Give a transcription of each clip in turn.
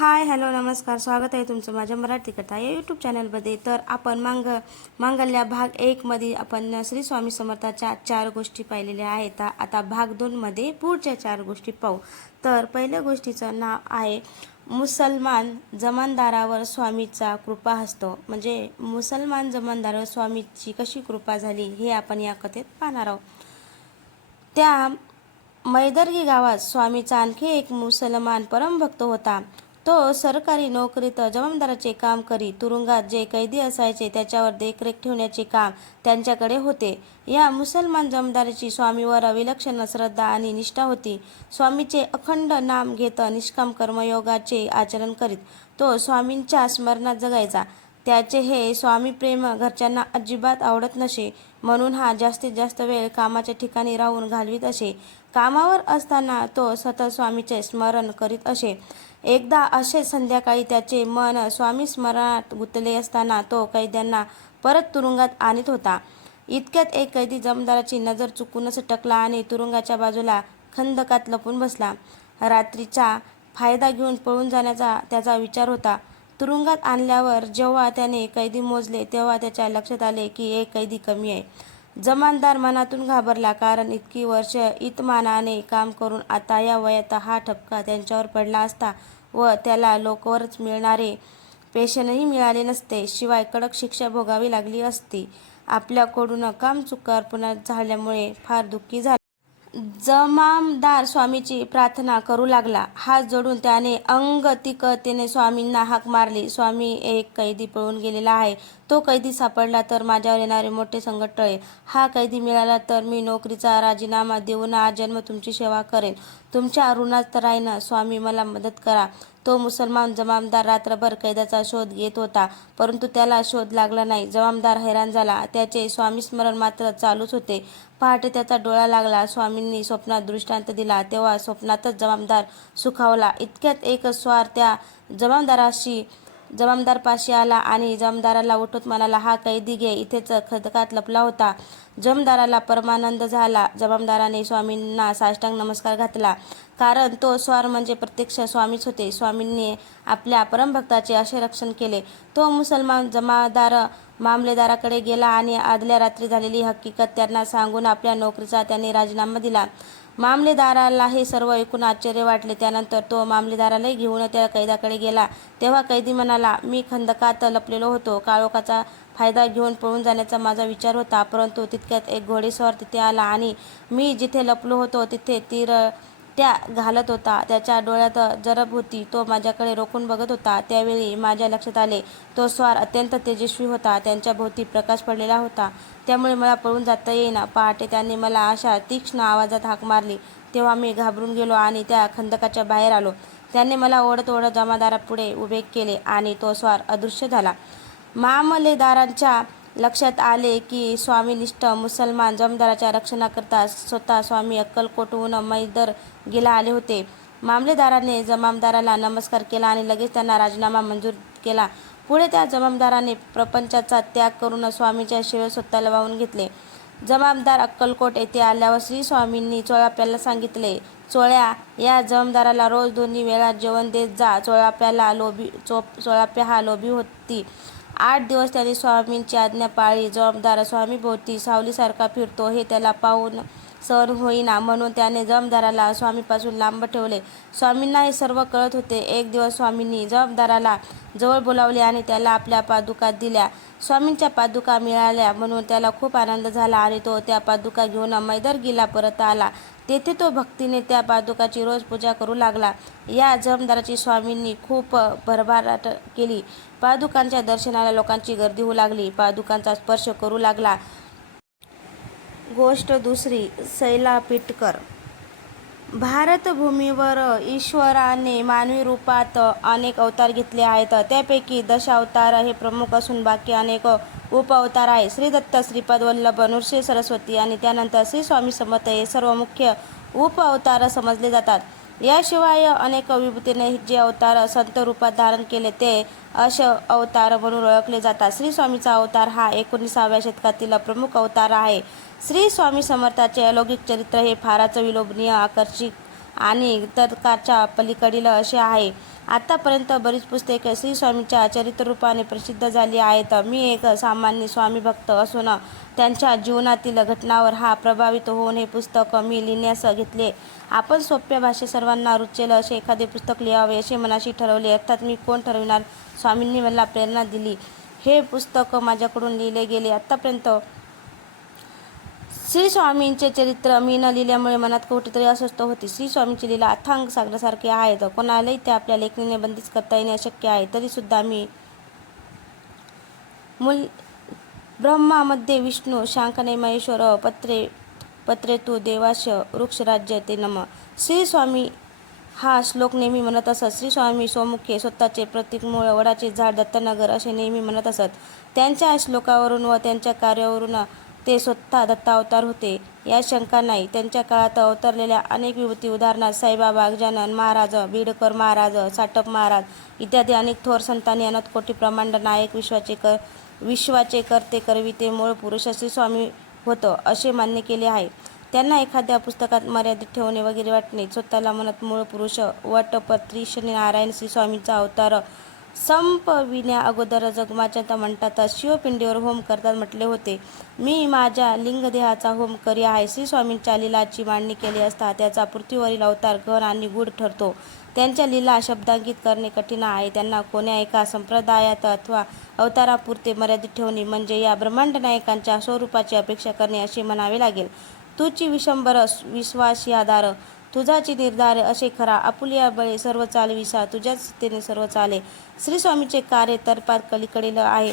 Hi hello नमस्कार स्वागत आहे तुमचं माझ्या मराठी कथा या यूट्यूब चॅनलमध्ये तर आपण मांग मांगल्या भाग एकमध्ये आपण श्री स्वामी समर्थाच्या चार गोष्टी पाहिलेल्या आहेत. आता भाग दोनमध्ये पुढच्या चार गोष्टी पाहू. तर पहिल्या गोष्टीचं नाव आहे मुसलमान जमानदारावर स्वामीचा कृपा असतो म्हणजे मुसलमान जमानदारावर स्वामीची कशी कृपा झाली हे आपण या कथेत पाहणार आहोत. त्या मैदर्गी गावात स्वामीचा आणखी एक मुसलमान परमभक्त होता. तो सरकारी नोकरीत जबाबदाराचे काम करी तुरुंगात जे कैदी असायचे त्याच्यावर देखरेख ठेवण्याचे काम त्यांच्याकडे होते. या मुसलमान जमदाराची स्वामीवर विलक्षण श्रद्धा आणि निष्ठा होती. स्वामीचे अखंड नाम घेत निष्काम कर्मयोगाचे आचरण करीत तो स्वामींच्या स्मरणात जगायचा. त्याचे हे स्वामी प्रेम घरच्यांना अजिबात आवडत नसे म्हणून हा जास्तीत जास्त वेळ कामाच्या ठिकाणी राहून घालवीत असे. कामावर असताना तो सतत स्वामीचे स्मरण करीत असे. एकदा असे संध्याकाळी त्याचे मन स्वामी स्मरणात गुंतले असताना तो कैद्यांना परत तुरुंगात आणीत होता. इतक्यात एक कैदी जमदाराची नजर चुकूनच टकला आणि तुरुंगाच्या बाजूला खंदकात लपून बसला. रात्रीचा फायदा घेऊन पळून जाण्याचा त्याचा विचार होता. तुरुंगात आणल्यावर जेव्हा त्याने कैदी मोजले तेव्हा त्याच्या लक्षात आले की एक कैदी कमी आहे. जमानदार मनातून घाबरला कारण इतकी वर्ष इतमानाने काम करून आता या वयात हा ठपका त्यांच्यावर पडला असता व त्याला लोकवरच मिळणारे पेशनही मिळाले नसते. शिवाय कडक शिक्षा भोगावी लागली असती. आपल्याकडून काम चुकार झाल्यामुळे फार दुःखी झाला. जमामदार स्वामीची प्रार्थना करू लागला. हात जोडून त्याने अंग अंगतिकतेने स्वामींना हाक मारली. स्वामी एक कैदी पळून गेलेला आहे. तो कैदी सापडला तर माझ्यावर येणारे मोठे संकट टळेल. हा कैदी मिळाला तर मी नोकरीचा राजीनामा देऊन आज जन्म तुमची सेवा करेन. तुमच्या ऋणात राहीना स्वामी मला मदत करा. तो मुसलमान जमामदार रात्रभर कैद्याचा शोध घेत होता परंतु त्याला शोध लागला नाही. जमामदार हैराण झाला. त्याचे स्वामीस्मरण मात्र चालूच होते. पहाटे त्याचा डोळा लागला. स्वामींनी स्वप्नात दृष्टांत दिला. तेव्हा स्वप्नातच जबाबदार सुखावला. इतक्यात एक स्वार त्या जबाबदार पाशी आला आणि जमदाराला उठत म्हणाला हा कैदी घे इथेच खदकात लपला होता. जमदाराला परमानंद झाला. जबाबदाराने स्वामींना साष्टांग नमस्कार घातला. कारण तो स्वार म्हणजे प्रत्यक्ष स्वामीच होते. स्वामींनी आपल्या परमभक्ताचे असे रक्षण केले. तो मुसलमान जमादार मामलेदाराकडे गेला आणि आदल्या रात्री झालेली हकीकत त्यांना सांगून आपल्या नोकरीचा त्यांनी राजीनामा दिला. मामलेदाराला हे सर्व ऐकून आश्चर्य वाटले. त्यानंतर तो मामलेदारालाही घेऊन त्या कैद्याकडे गेला. तेव्हा कैदी म्हणाला मी खंदकात लपलेलो होतो. काळोखाचा फायदा घेऊन पळून जाण्याचा माझा विचार होता. परंतु तितक्यात एक घोडेस्वार तिथे आला आणि मी जिथे लपलो होतो तिथे तीर त्या घालत होता. त्याच्या डोळ्यात जरब होती. तो माझ्याकडे रोखून बघत होता. त्यावेळी माझ्या लक्षात आले. तो स्वार अत्यंत तेजस्वी होता. त्यांच्या भोवती प्रकाश पडलेला होता. त्यामुळे मला पळून जाता येईना. पहाटे त्यांनी मला अशा तीक्ष्ण आवाजात हाक मारली. तेव्हा मी घाबरून गेलो आणि त्या खंदकाच्या बाहेर आलो. त्याने मला ओढत ओढत जमादारापुढे उभे केले आणि तो स्वार अदृश्य झाला. मामलेदारांच्या लक्षात आले की स्वामीनिष्ठ मुसलमान जमदाराच्या रक्षणाकरता स्वतः स्वामी अक्कलकोटहून मैदर गेला आले होते. मामलेदाराने जमामदाराला नमस्कार केला आणि लगेच त्यांना राजीनामा मंजूर केला. पुढे त्या जमामदाराने प्रपंचाचा त्याग करून स्वामीच्या शिवे स्वतःला वाहून घेतले. जमामदार अक्कलकोट येथे आल्यावर श्री स्वामींनी चोळाप्याला सांगितले चोळ्या या जमामदाराला रोज दोन्ही वेळा जेवण देत जा. चोळाप्याला लोभी चो चोळाप्या हा लोभी होती. आठ दिवस त्याने स्वामींची आज्ञा पाळली. जबाबदार स्वामीभोवती सावलीसारखा फिरतो. हे त्याला पाहून सहन होईना. म्हणून त्याने जमदाराला स्वामीपासून लांब ठेवले. स्वामींना हे सर्व कळत होते. एक दिवस स्वामींनी जमदाराला जवळ बोलावले आणि त्याला आपल्या पादुका दिल्या. स्वामींच्या पादुका मिळाल्या. म्हणून त्याला खूप आनंद झाला आणि तो त्या पादुका घेऊन मैदर गिला. परत आला. तेथे तो भक्तीने त्या पादुकाची रोज पूजा करू लागला. या जमदाराची स्वामींनी खूप भरभराट केली. पादुकांच्या दर्शनाला लोकांची गर्दी होऊ लागली. पादुकांचा स्पर्श करू लागला. गोष्ट दुसरी सैला पिटकर भारतभूमीवर ईश्वराने मानवी रूपात अनेक अवतार घेतले आहेत. त्यापैकी दशावतार हे प्रमुख असून बाकी अनेक उपअवतार आहे श्री दत्त श्रीपद वल्लभ नृसिंह सरस्वती आणि त्यानंतर श्री स्वामी समर्थ हे सर्व मुख्य उपअवतार समजले जातात. याशिवाय अनेक विभूतीने जे अवतार संत रूपात धारण केले ते अश अवतार म्हणून ओळखले जातात. श्री स्वामीचा अवतार हा एकोणीसाव्या शतकातील प्रमुख अवतार आहे. श्री स्वामी समर्थाचे अलौकिक चरित्र हे फारच विलोभनीय आकर्षित आणि तत्कारच्या पलीकडील असे आहे. आतापर्यंत बरीच पुस्तके श्री स्वामींच्या चरित्ररूपाने प्रसिद्ध झाली आहेत. मी एक सामान्य स्वामी भक्त असून त्यांच्या जीवनातील घटनांवर हा प्रभावित होऊन हे पुस्तक मी लिहिण्यास घेतले. आपण सोप्या भाषेत सर्वांना रुचेल असे एखादे पुस्तक लिहावे असे मनाशी ठरवले. अर्थात मी कोण ठरविणार? स्वामींनी मला प्रेरणा दिली. हे पुस्तक माझ्याकडून लिहिले गेले. आत्तापर्यंत श्री स्वामींचे चरित्र मी न लिहिल्यामुळे मनात कुठेतरी अस्वस्थ होती. श्री स्वामींची लीला अथांग सागरासारखी आहेत. कोणालाही ते आपल्या लेखणीने बंदीच करता येणे अशक्य आहे. तरीसुद्धा मी मूल ब्रह्मामध्ये विष्णू शांकने महेश्वर पत्रे पत्रे तू देवाश वृक्षराज्य ते नम. श्री स्वामी हा श्लोक नेहमी म्हणत असत. श्री स्वामी स्वमुखे स्वतःचे प्रतीक मूळ वडाचे झाड दत्तनगर असे नेहमी म्हणत असत. त्यांच्या श्लोकावरून व त्यांच्या कार्यावरून ते स्वतः दत्तावतार होते. या शंका नाही त्यांच्या काळात अवतरलेल्या अनेक विभूती उदाहरणार्थ साईबाबा गजानन महाराज बीडकर महाराज साटप महाराज इत्यादी अनेक थोर संतांनी अनंत कोटी नायक विश्वाचे कर विश्वाचे करते करविते मूळ पुरुष श्री स्वामी होतं असे मान्य केले आहे. त्यांना एखाद्या पुस्तकात मर्यादित ठेवणे वगैरे वाटणे स्वतःला मनात मूळ पुरुष वटपत्री श्री नारायण श्री स्वामींचा अवतार संपविण्या अगोदर जगमाचंत म्हणतात शिवपिंडीवर होम करतात म्हटले होते. मी माझ्या लिंगदेहाचा होम करी आहे. श्री स्वामींच्या लिलाची मांडणी केली असता त्याचा पृथ्वीवरील अवतार घन आणि गूढ ठरतो. त्यांच्या लीला शब्दांकित करणे कठीण आहे. त्यांना कोण्या एका संप्रदायात अथवा अवतारापुरते मर्यादित ठेवणे म्हणजे या ब्रह्मांड नायकांच्या स्वरूपाची अपेक्षा करणे असे म्हणावे लागेल. तुची विशंबर विश्वास यादार तुझाची निर्धार असे खरा. आपुलिया बळे सर्व चालविसा तुझ्याच सीतेने सर्व चाले. श्री स्वामीचे कार्य तरपार कलीकडील आहे.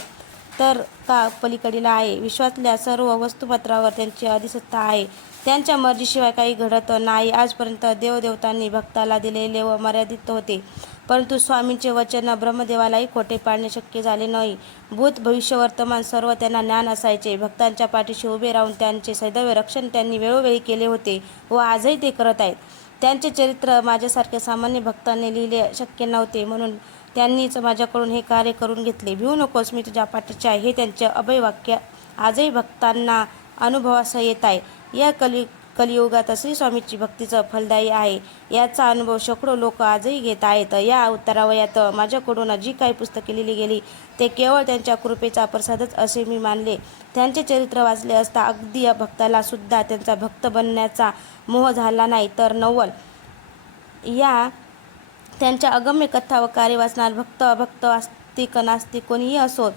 तर का पलीकडील आहे? विश्वातल्या सर्व वस्तुपत्रावर त्यांची अधिसत्ता आहे. त्यांच्या मर्जीशिवाय काही घडत नाही. आजपर्यंत देवदेवतांनी भक्ताला दिलेले व मर्यादित होते. परंतु स्वामींचे वचन ब्रह्मदेवालाही खोटे पाडणे शक्य झाले नाही. भूत भविष्य वर्तमान सर्व त्यांना ज्ञान असायचे. भक्तांच्या पाठीशी उभे राहून त्यांचे सदैव रक्षण त्यांनी वेळोवेळी केले होते व आजही ते करत आहेत. त्यांचे चरित्र माझ्यासारख्या सामान्य भक्तांनी लिहिले शक्य नव्हते. म्हणून त्यांनीच माझ्याकडून हे कार्य करून घेतले. भिवू नकोस मी तुझ्या पाठीचे आहे. हे त्यांचे अभयवाक्य आजही भक्तांना अनुभवास येत आहे. या कली कलियुगात श्री स्वामीची भक्तीचं फलदायी आहे. याचा अनुभव शेकडो लोक आजही घेत आहेत. या उत्तरावयात माझ्याकडून जी काही पुस्तके लिहिली गेली ते केवळ त्यांच्या कृपेचा प्रसादच असे मी मानले. त्यांचे चरित्र वाचले असता अगदी या भक्ताला सुद्धा त्यांचा भक्त बनण्याचा मोह झाला नाही तर नवल. या त्यांच्या अगम्य कथा व कार्य वाचणार भक्त अभक्त आस्तिक नास्तिक कोणीही असोत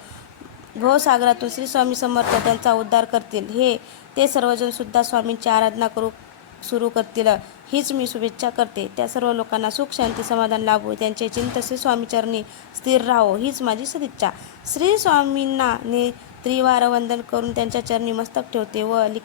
भवसागरातून श्री स्वामी समर्थ त्यांचा उद्धार करतील. हे ते सर्वजण सुद्धा स्वामींची आराधना करू सुरू करतील. हीच मी शुभेच्छा करते. त्या सर्व लोकांना सुख शांती समाधान लाभो. त्यांचे चिंत श्री स्वामीचरणी स्थिर राहो. हीच माझी सदिच्छा. श्री स्वामींना ने त्रिवार वंदन करून त्यांच्या चरणी मस्तक ठेवते व लिख